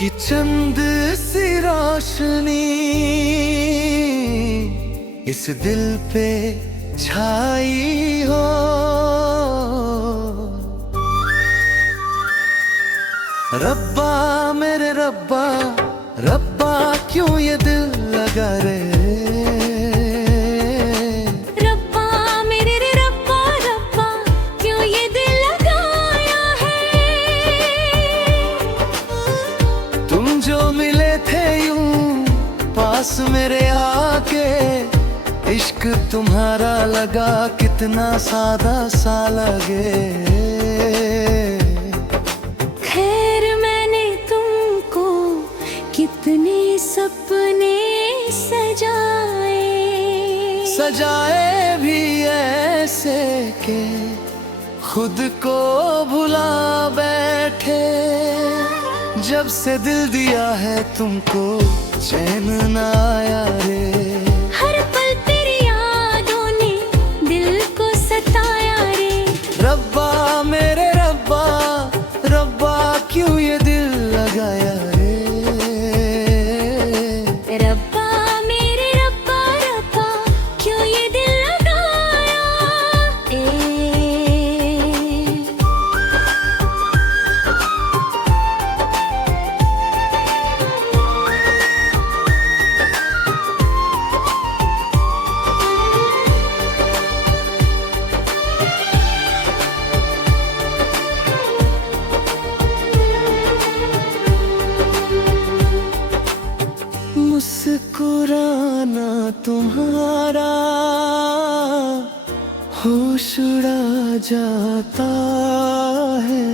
कि चंद सी रोशनी इस दिल पे छाई हो। रब्बा मेरे रब्बा, रब्बा क्यों ये दिल लगा रे। रब्बा मेरे रे रब्बा, रब्बा क्यों ये दिल लगाया है। तुम जो मिले थे यूं पास मेरे आके, इश्क तुम्हारा लगा कितना सादा सा लगे। खैर मैंने तुमको कितने सपने सजाए भी ऐसे के खुद को भुला बैठे। जब से दिल दिया है तुमको चैन ना आया रे। हर पल तेरी यादों ने दिल को सताया रे। रब्बा मेरे रब्बा, रब्बा क्यों ये दिल लगाया रे। रब्बा मेरे रब्बा, रब्बा क्यों ये दिल लगाया मुस्कुराना तुम्हारा होश उड़ा जाता है।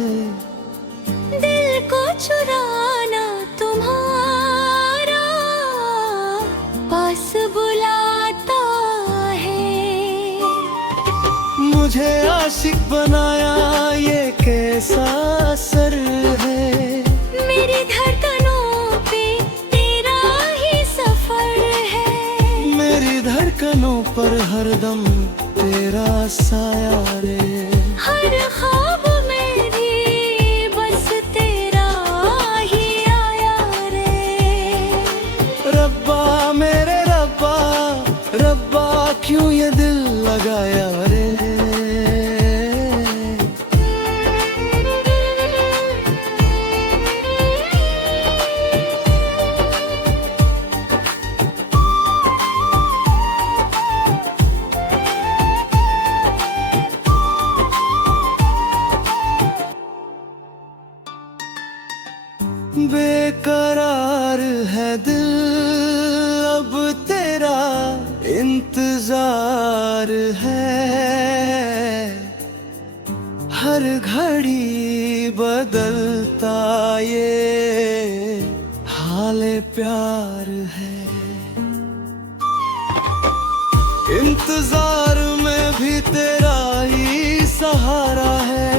दिल को चुराना तुम्हारा पास बुलाता है। मुझे आशिक बनाया ये कैसा असर है। मेरी धड़कनों पे तेरा ही सफर है। मेरी धड़कनों पर हरदम तेरा साया रे। हर ख्वाब में भी बस तेरा ही आया रे। रब्बा मेरे रब्बा, रब्बा क्यों ये दिल लगाया रे। बेकरार है दिल अब तेरा इंतजार है। हर घड़ी बदलता ये हाले प्यार है। इंतजार में भी तेरा ही सहारा है।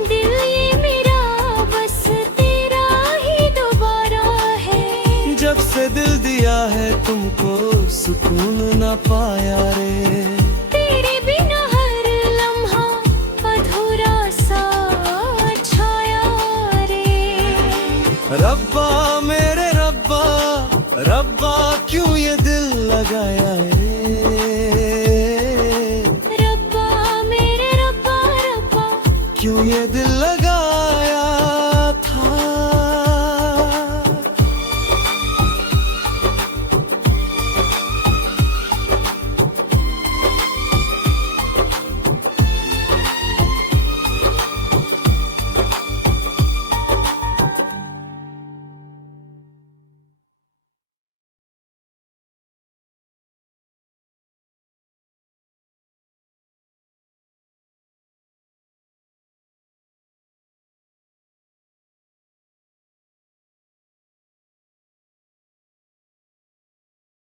दिल ये मेरा बस तेरा ही दोबारा है। जब से दिल दिया है तुमको सुकून ना पाया रे।